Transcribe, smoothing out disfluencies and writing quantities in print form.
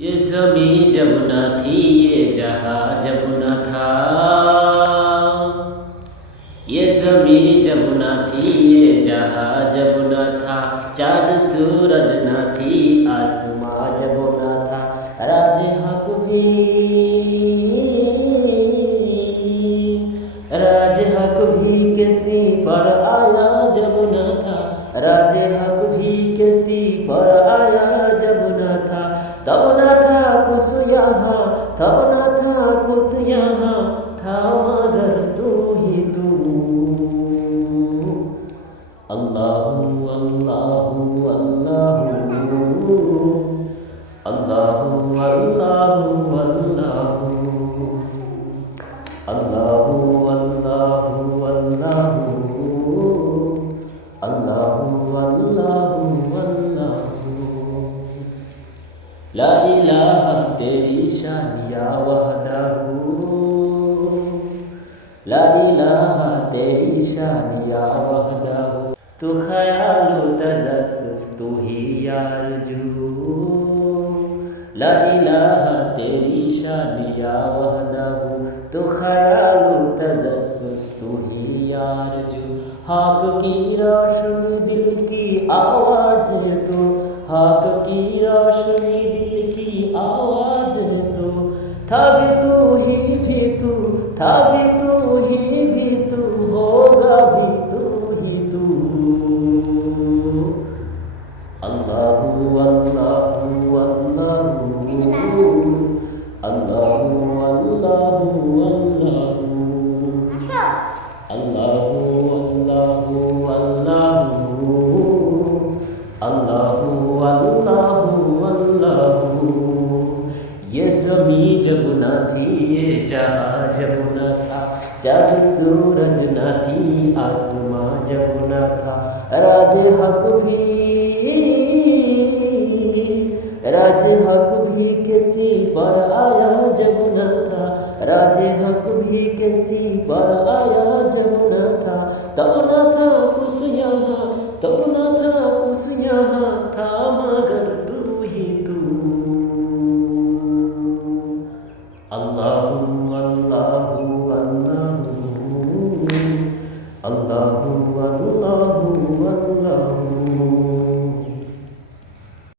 ये ज़मीं जब न थी, ये जहाँ जब न था। ये ज़मीं जब न थी, ये जहाँ जब न था। चाँद सूरज न थी, आसमां जब न था। राज हक भी, राज हक भी किसी पर आया जब न था। राज हक भी किसी पर आया जब न था। तब न था कुछ यहाँ, तब न था कुछ यहाँ, था मगर तू ही तू। अल्लाहू अल्लाहू अल्लाहू, अल्लाहू अल्लाहू अल्लाहू, अल्लाहू अल्लाहू अल्लाहू, अल्लाहू अल्लाहू अल्लाहू। ला इलाहा तेरी शान या वहदहू, ला इलाहा तेरी शान या वहदहू। तू ख्यालो तजस्सुस तू ही यारजू, ला इलाहा तेरी शान या वहदहू। तू ख्यालो तजस्सुस तू ही यारजू। हाक की रोशनी दिल की आवाज़ है तू, हाक की रोशनी दिल की आवाज़ है तू। था भी तू ही भी तू, था भी तू ही भी तू, होगा भी तू ही तू। अल्लाहू अल्लाहू अल्लाहू, अल्लाहू अल्लाहू अल्लाहू, अल्लाहू अल्लाहू अल्लाहू, अल्लाहू अल्लाहू। ये ज़मीं जब न थी, ये जहाँ जब न था। जब सूरज न थी, आसमां जब न था। राज हक भी, राज हक भी किसी पर आया जब न था। राज हक भी किसी पर आया जब न था। तब न था कुछ यहाँ, तब न था कुछ यहाँ, था मगर तू ही तू। अल्लाह